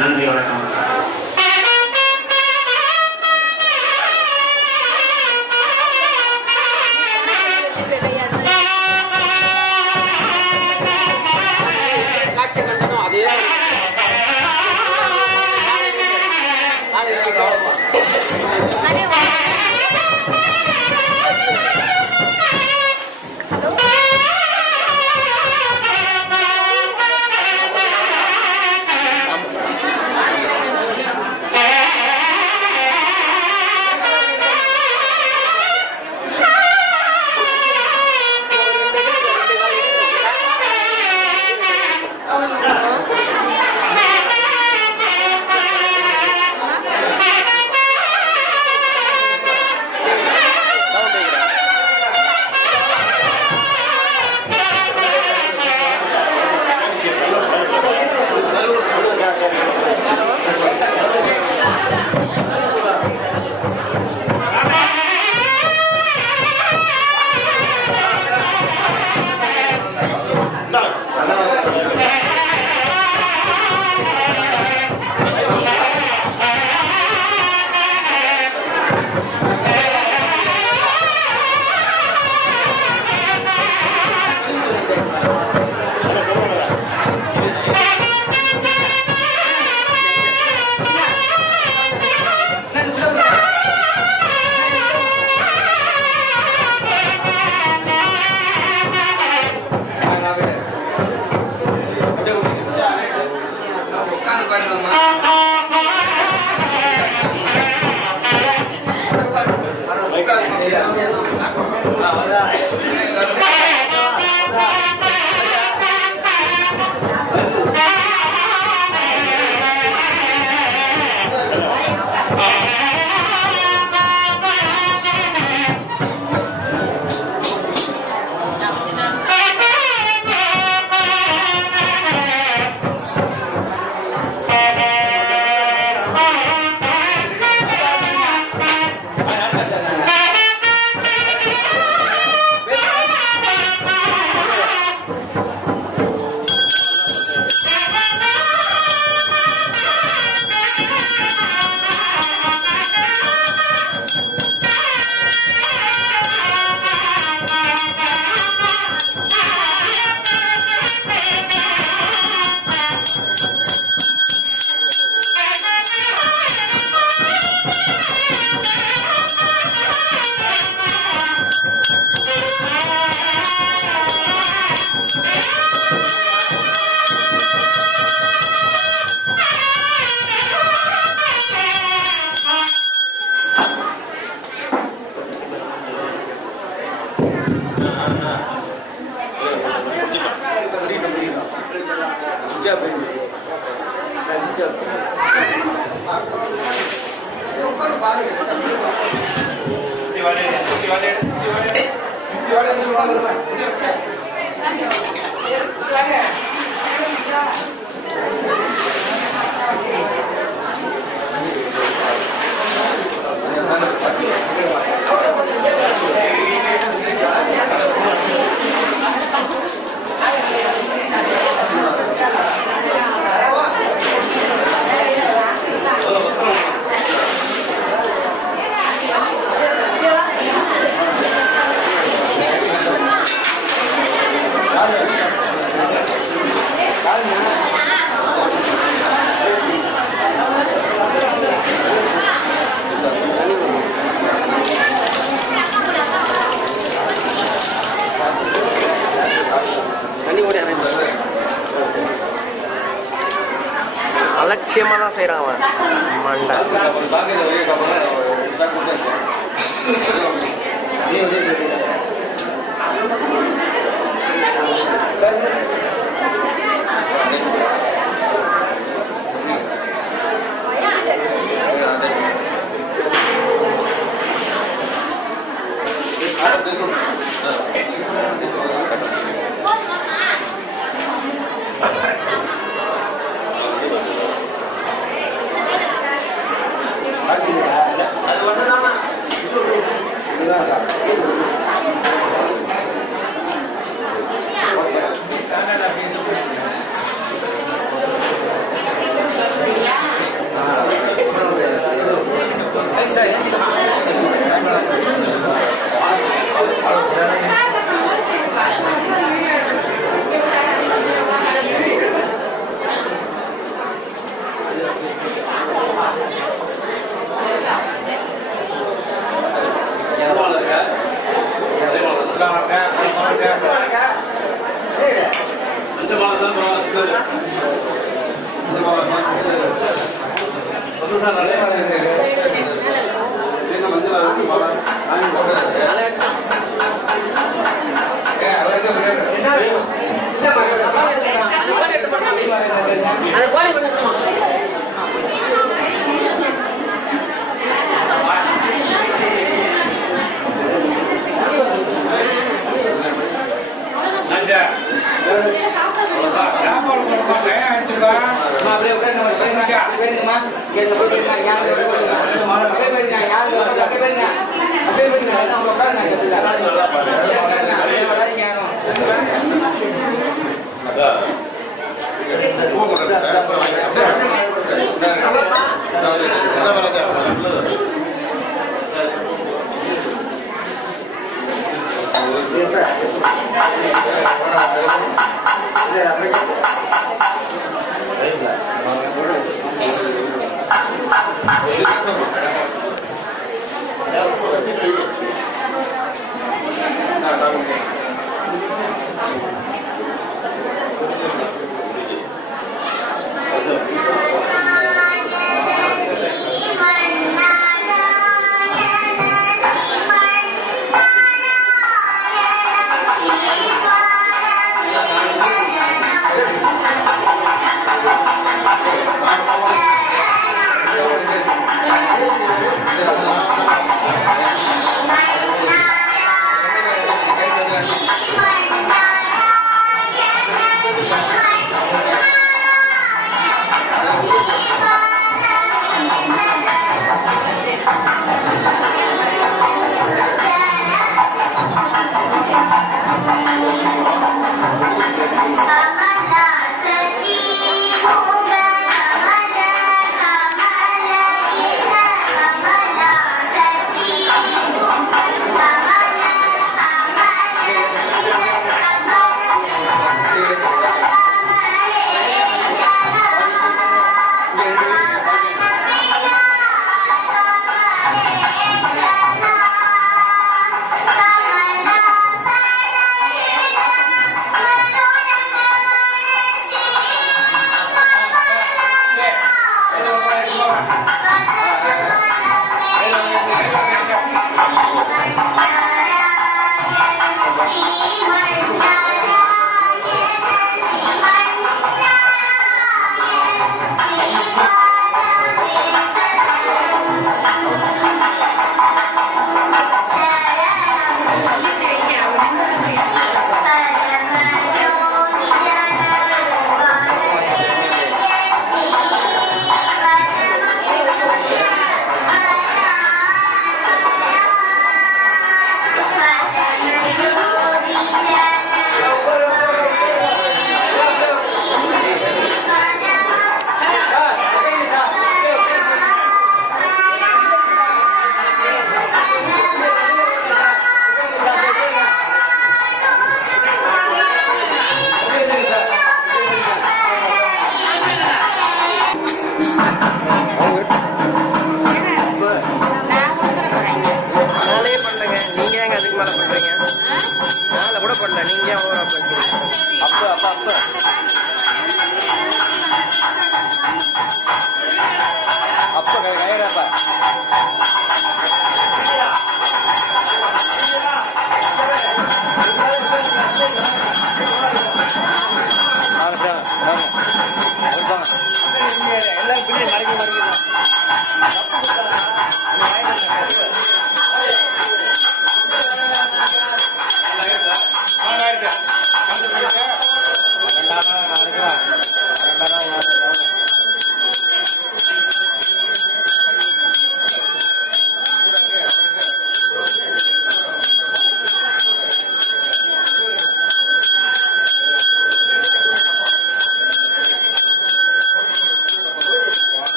நன்றி, வணக்கம்.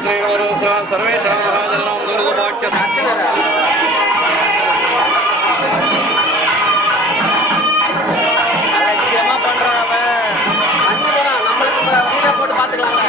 सर्वेषां महाजनां दुर्गवाक्य அலட்சியமா பண்றான் அவன். நம்மளுக்கு வீடியோ போட்டு பாத்துக்கலாம்ல.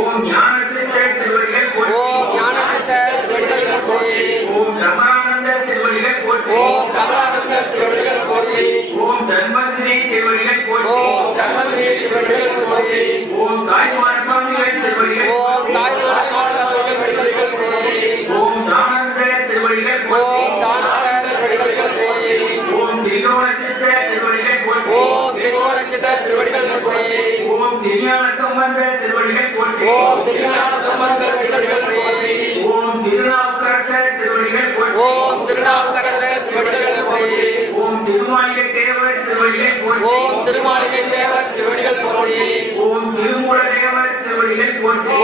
ஓம் ஞான தாய்மான சுவாமிகள் திருவடிகள் ஓம் தாய்மான சுவாமிகள் திருவடிகள் போற்றி ஓம் தானந்த திருவடிகள் ஓம் தானந்த திருவடிகள் போற்றி ஓம் திரிகோண சித்த திருவடிகள் ஓம் திரிகோண சித்த திருவடிகள் போற்றி ஓம் திருஞான சம்பந்த திருவடிகள் ஓம் திருஞான சம்பந்த திருவடிகள் போற்றி ஓம் திருநாவுக்கரசர் திருவடிகள் ஓம் திருநாவுக்கரசர் திருவடிகள் போற்றி ஓம் திருமாளிகை தேவர் திருவடிகள் ஓம் திருமாளிகை தேவர் திருவடிகள் போற்றி ஓம் திருமூல தேவர் திருவடிகள்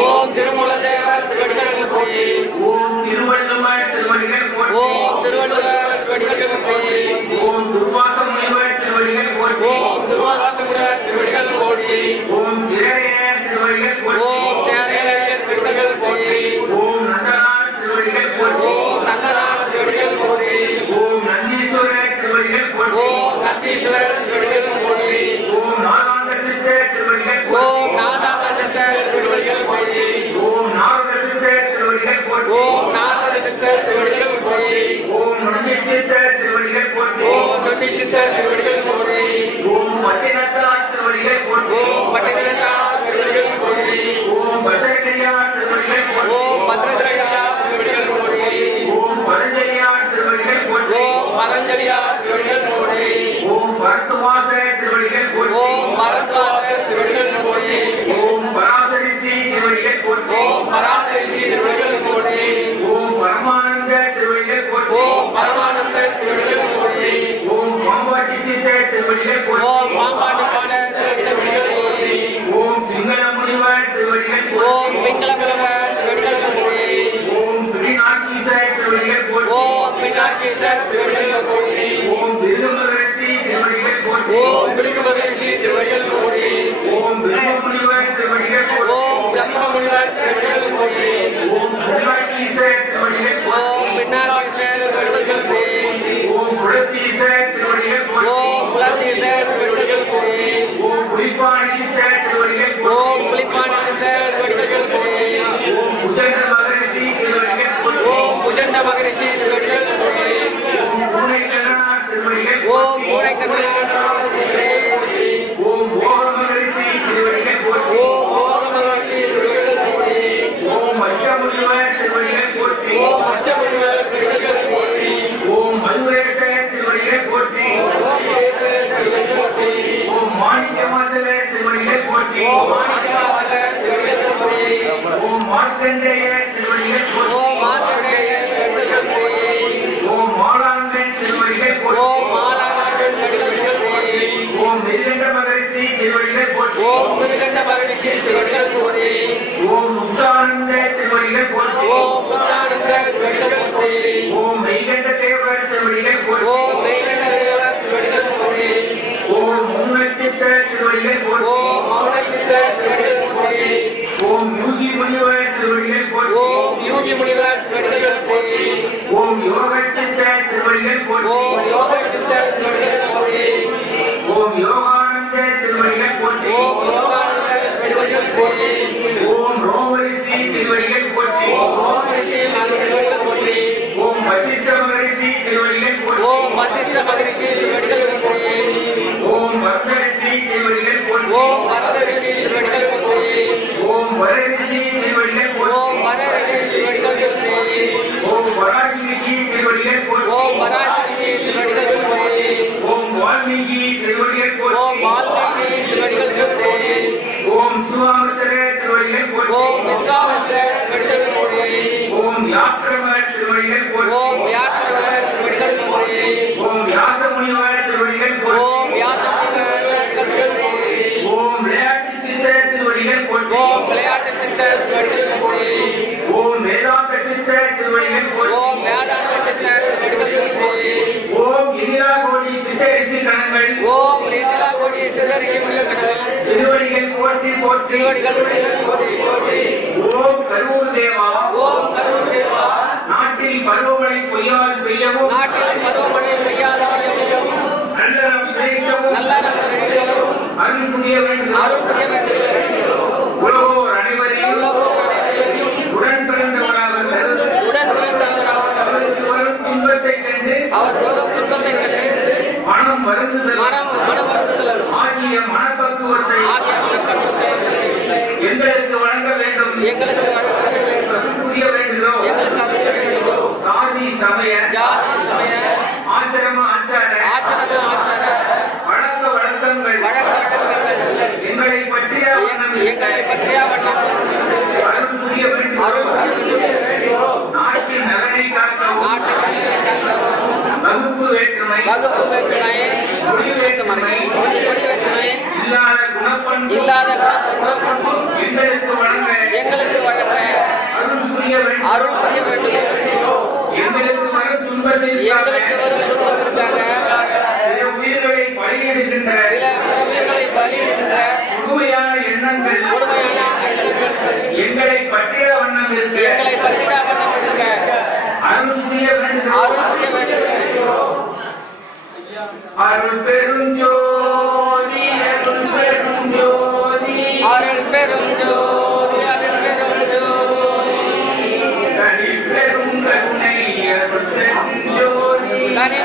ஓம் திருமூல தேவர் திருவடிகள் போற்றி ஓம் திருவள்ளுவர் திருவடிகள் ஓம் திருவள்ளுவர் திருவடிகள் போற்றி ஓம் துர்வாச முனிவர் திருவடிகள் ஓம் துர்வாசமுனிவர் திருவடிகள் போற்றி ஓம் திரேயர் திருவடிகள் ஓம் தேரையர் திருவடிகள் போற்றி ஓம் நந்தனார் திருவடிகள் ஓம் நந்தனார் திருவடிகள் போற்றி ஓம் நந்தீஸ்வரர் திருவடிகள் ஓம் நந்தீஸ்வரர் திருவடிகள் போற்றி ஓம் நாகாந்த சித்தர் திருவடிகள் ஓம் நாதாந்தசர் திருவடிகள் போற்றி ஓம் நாரத சித்தர் திருவடிகள் ஓம் நாரத சித்தர் திருவடிகள் போற்றி ஓம் நந்தி சித்தர் திருவடிகள் ஓம் நந்தி சித்தர் திருவடிகள் போற்றி ஓம் பட்டினத்தார் திருவடிகள் ஓம் பட்டினத்தார் திருவடிகள் போற்றி ஓம் பத்திரகிரியார் திருவடிகள் ஓம் பத்ரகிரியார் திருவடிகள் போற்றி ஓம் பதஞ்சலியார் திருவடிகள் ஓம் பதஞ்சலியார் திருவடிகள் போற்றி ஓம் பரத்துவாச திருவடிகள் ஓம் பரத்வாசர் திருவடிகள் போற்றி ஓம் பராசரிசி திருவடிகள் ஓம் பராசரிசி திருவடிகள் போற்றி ஓம் பரமானந்த திருவடிகள் ஓம் பரமானந்த திருவடிகள் போற்றி ஓம் பாம்பாட்டி சித்தர் திருவடிகள் ஓம் பாம்பாட்டிக்கான திருவடிகள் போற்றி ஓம் பிங்கள முனிவர் திருவடிகள் ஓம் பிங்களமுனிவர் திருவடிகள் போற்றி ஓம் பிரிநாகீசர் திருவடிகள் ஓம் பினாகீசர் திருவடிகள் போற்றி ஓம் திருமகரிசி திருவடிகள் ஓம் பிருகுமகரிஷி திருவடிகள் போற்றி ஓம் பிரம்ம முனிவர் திருவடிகள் ஓம் பிரம்மமுனிவர் திருவடிகள் போற்றி ஓம் பிரிநாகீசர் திருவடிகள் ஓம் பினாகீசர் திருவடிகள் போற்றி ஓம் புலத்தீசர் திருவடிகள் ஓம் புலத்தீசர் திருவடிகள் போற்றி ஓம் புலிப்பாணி சித்தர் திருவடிகள் ஓம் புலிப்பாணி சித்தர் திருவடிகள் போற்றி ஓம் புஜண்ட மகரிஷி திருவடிகள் ஓம் புஜண்ட மகரிஷி திருவடிகள் போற்றி ஓம் பூனை கண்ணனார் திருவடிகள் ஓம் பூனை கண்ணனார் போற்றி ஓம் போக மகரிஷி திருவடிகள் ஓம் போக மகரிஷி திருவடிகள் போற்றி ஓம் அச்சமுனிவர் திருவடிகள் போற்றி ஓம் அச்சமுனிவர் திருவடிகள் போற்றி ஓம் மதுரேசர் திருவடிகள் போற்றி ஓம் கேசர் திருவடிகள் போற்றி ஓம் மாணிக்கவாசகர் திருவடிகள் போற்றி ஓம் மாணிக்கவாசகர் திருவடிகள் போற்றி ஓம் மார்க்கண்டேயர் திருவடிகள் போற்றி ஓம் மார்க்கண்டேயர் திருவடிகள் போற்றி ஓம் மாலாங்கன் திருவடிகள் போற்றி ஓம் மாலாங்கன் திருவடிகள் போற்றி ஓம் நெல்கண்ட மகரிஷி திருவடிகள் போற்றி ஓம் திருகண்ட மகரிஷி திருவடிகள் போற்றி ஓம் முக்தானந்த திருவடிகள் போற்றி ஓம் முத்தானந்த திருவடிகள் போற்றி ஓம் மெய்கண்ட தேவர் திருவடிகள் போற்றி ஓம் மெய்கண்ட தேவர் திருவடிகள் போற்றி ஓம் முன்னச்சித்த திருவடிகள் போற்றி ஓம் மௌனசித்த திருவடிகள் போற்றி ஓம் யூகி முனிவர் திருவடிகள் போற்றி ஓம் யோகி முனிவர் திருவடிகள் போற்றி ஓம் யோகச்சித்த திருவடிகள் போற்றி ஓம் யோக சித்த திருவடிகள் போற்றி ஓம் யோகானந்த திருவடிகள் போற்றி ஓம் யோகானந்த திருவடிகள் போற்றி ஓம் ரோமரிஷி திருவடிகள் போற்றி ஓம் ரோமரிஷி திருவடிகள் போற்றி ஓம் வசிஷ்ட மகரிஷி திருவடிகள் போற்றி ஓம் வசிஷ்ட மகரிஷி திருவடிகள் போற்றி ஓம் பக்தரிஷி திருவடிகள் போற்றி ஓம் பரதரிஷி திருவடிகள் போற்றி ஓம் வரரிஷி திருவடிகள் போற்றி ஓம் வரரிஷி திருவடிகள் போற்றி ஓம் வராகிரிஷி திருவடிகள் போற்றி ஓம் வராகிரி திருவடிகள் போற்றி ஓம் வால்மீகி திருவடிகள் போற்றி ஓம் வால்மீகி திருவடிகள் போற்றி ஓம் சுவாமித்திர திருவடிகள் போற்றி ஓம் விஸ்வாமித்திர திருவடிகள் போற்றி ஓம் வியாக்கிரமர் திருவடிகள் போற்றி ஓம் வியாக்கிரவர் திருவடிகள் போற்றி ஓம் வியாச முனிவர் திருவடிகள் போற்றி ஓம் வியாசமுனிவர் திருவடிகள் போற்றி ஓம் விளையாட்டு சித்த திருவடிகள் போற்றி ஓம் விளையாட்டு சித்த திருவடிகள் போற்றி ஓம் வேதாந்த சித்த திருவடிகள் போற்றி ஓம் வேதாந்த சித்த திருவடிகள் போற்றி ஓம் இனிலா கோடி சித்த ரிஷி கணங்கள் ஓம் நீலா கோடி சித்த ரிஷி முனிவர் திருவடிகள் போற்றி போற்றி திருவடிகள் போற்றி ஓம் கரூர் தேவா ஓம் கருண் தேவா நாட்டில் பருவமழை பொய்யாது பெய்யவும் நாட்டில் பருவமழை பெய்யாத நல்லறம் கிடைக்கவும் நல்ல செழிக்கவும் அருள் புரிய வேண்டும் அருள் புரிய வேண்டும் உலகோர் அனைவரையும் உடன் பிறந்தவராக கருது உடன் பிறந்தவராக அவருக்கு வரும் துன்பத்தைக் கண்டு அவர் தோறும் துன்பத்தை கண்டு மனம் வருந்துதல் மனம் மனமருந்துதல் ஆகிய மனப்பக்குவத்தை ஆகிய மனப்பக்குவத்தை எங்களுக்கு வழங்க வேண்டும். எங்களுக்கு வழங்க வேண்டும். புரிய வேண்டுகிறோம். எங்களுக்கு அருள் புரிய வேண்டும். சாதி சமய ஜாதி சமய ஆச்சரம ஆச்சார ஆச்சரண ஆச்சார வழக்க வழக்கங்கள் வழக்க வழக்கங்கள் எங்களை பற்றிய வண்ணம் எங்களை பற்றிய வண்ணம் அருள் புரிய அருள் வேண்டும். புரிய வேண்டும். நாட்டின் நலனை காக்கவும் வகுப்பு வேற்றுமை வகுப்பு வேற்றுமை மொழி வேற்றுமை மொழி வேற்றுமை இல்லாத குணப்பண்பு இல்லாத குணப்பண்பு எங்களுக்கு வழங்க அருள் புரிய வேண்டும். எங்களுக்கு வரும் எங்களுக்கு வரும் துன்பத்திற்காக பிற உயிர்களை பலியிடுகின்ற முழுமையான எண்ணங்கள் எங்களை பற்றிய வண்ணம் இருக்க அருள் புரிய வேண்டுகிறோம். அருள் பெரும் ஜோதி அருள் பெரும் ஜோதி அருள் பெரும் ஜோதி அருள் பெரும் ஜோதி தனி பெரும் கருணை அருள் பெரும் ஜோதி தனி